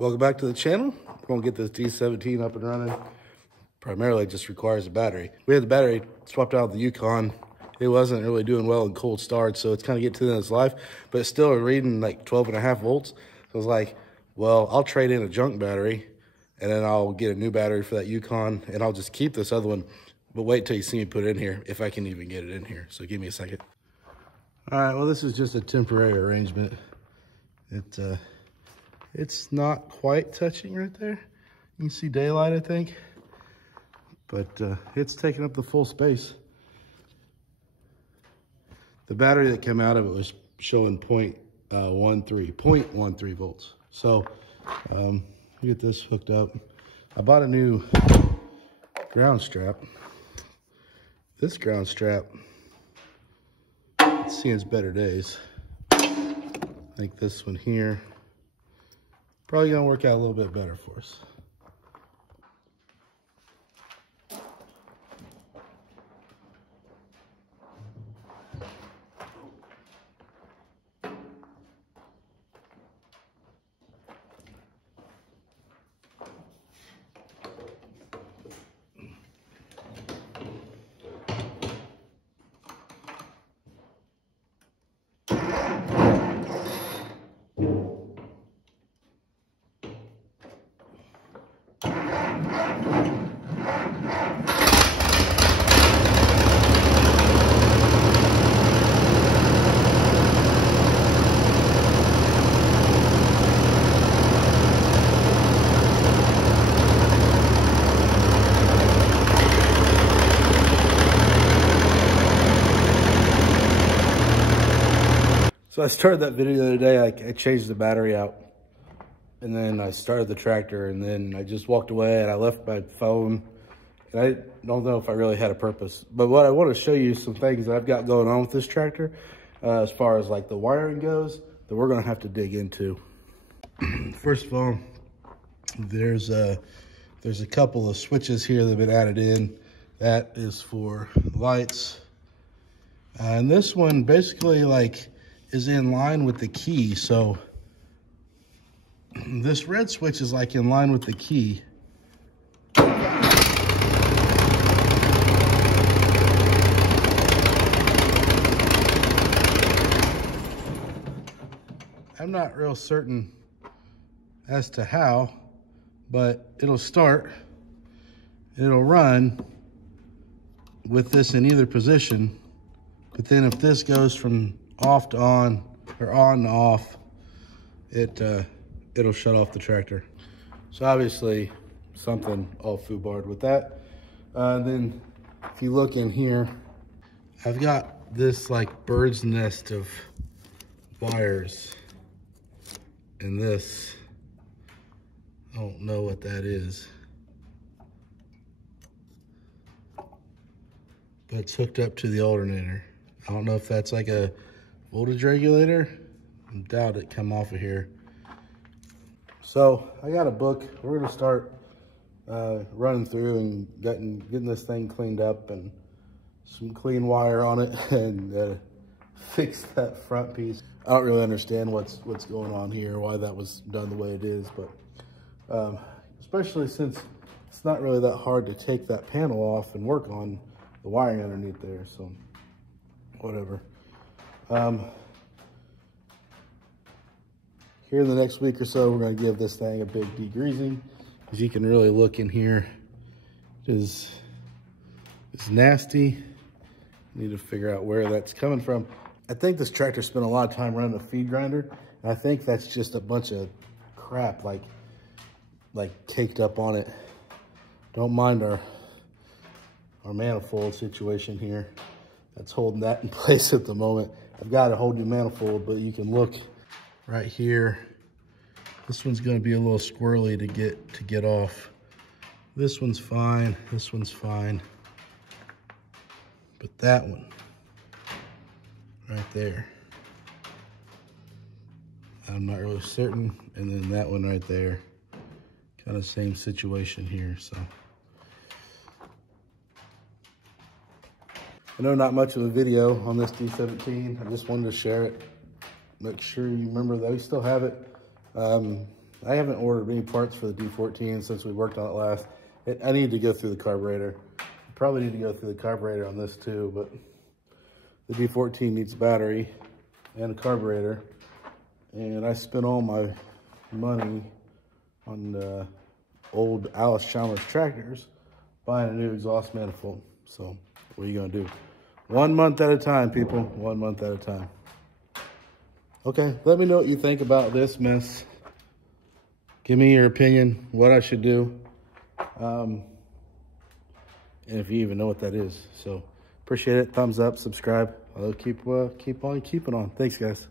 Welcome back to the channel. We're gonna get this D17 up and running. Primarily just requires a battery. We had the battery swapped out of the Yukon. It wasn't really doing well in cold starts, so it's kind of getting to the end of its life, but it's still reading like 12.5 volts. So I was like, well, I'll trade in a junk battery and then I'll get a new battery for that Yukon and I'll just keep this other one, but wait till you see me put it in here, if I can even get it in here. So give me a second. All right, well, this is just a temporary arrangement. It's not quite touching right there. You can see daylight, I think, but it's taking up the full space. The battery that came out of it was showing 0.13 volts. So get this hooked up. I bought a new ground strap. This ground strap, it's seen its better days. I think this one here, probably gonna work out a little bit better for us. So I started that video the other day. I changed the battery out and then I started the tractor and then I just walked away and I left my phone. And I don't know if I really had a purpose, but what I want to show you some things that I've got going on with this tractor as far as like the wiring goes that we're going to have to dig into. First of all, there's a couple of switches here that have been added in. That is for lights. And this one basically is in line with the key. So this red switch is like in line with the key. I'm not real certain as to how, but it'll start, it'll run with this in either position. But then if this goes from off to on, or on to off, it'll shut off the tractor. So obviously something all foobarred with that. Then if you look in here, I've got this like bird's nest of wires, and this, I don't know what that is, but it's hooked up to the alternator. I don't know if that's like a voltage regulator. I doubt it come off of here. So I got a book. We're gonna start running through and getting this thing cleaned up and some clean wire on it and fix that front piece. I don't really understand what's going on here, why that was done the way it is, but especially since it's not really that hard to take that panel off and work on the wiring underneath there, so whatever. Here in the next week or so, we're going to give this thing a big degreasing. As you can really look in here, it's nasty. Need to figure out where that's coming from. I think this tractor spent a lot of time running a feed grinder, and I think that's just a bunch of crap like caked up on it. Don't mind our manifold situation here. That's holding that in place at the moment. I've got a whole new manifold, but you can look right here. This one's going to be a little squirrely to get off. This one's fine. This one's fine. But that one right there, I'm not really certain. And then that one right there, kind of same situation here. So I know not much of a video on this D17. I just wanted to share it. Make sure you remember that we still have it. I haven't ordered any parts for the D14 since we worked on it last. I need to go through the carburetor. Probably need to go through the carburetor on this too, but the D14 needs a battery and a carburetor. And I spent all my money on the old Allis Chalmers tractors buying a new exhaust manifold. So what are you gonna do? 1 month at a time, people, 1 month at a time. Okay, let me know what you think about this mess. Give me your opinion, what I should do. And if you even know what that is. So appreciate it, thumbs up, subscribe. I'll keep on keeping on. Thanks, guys.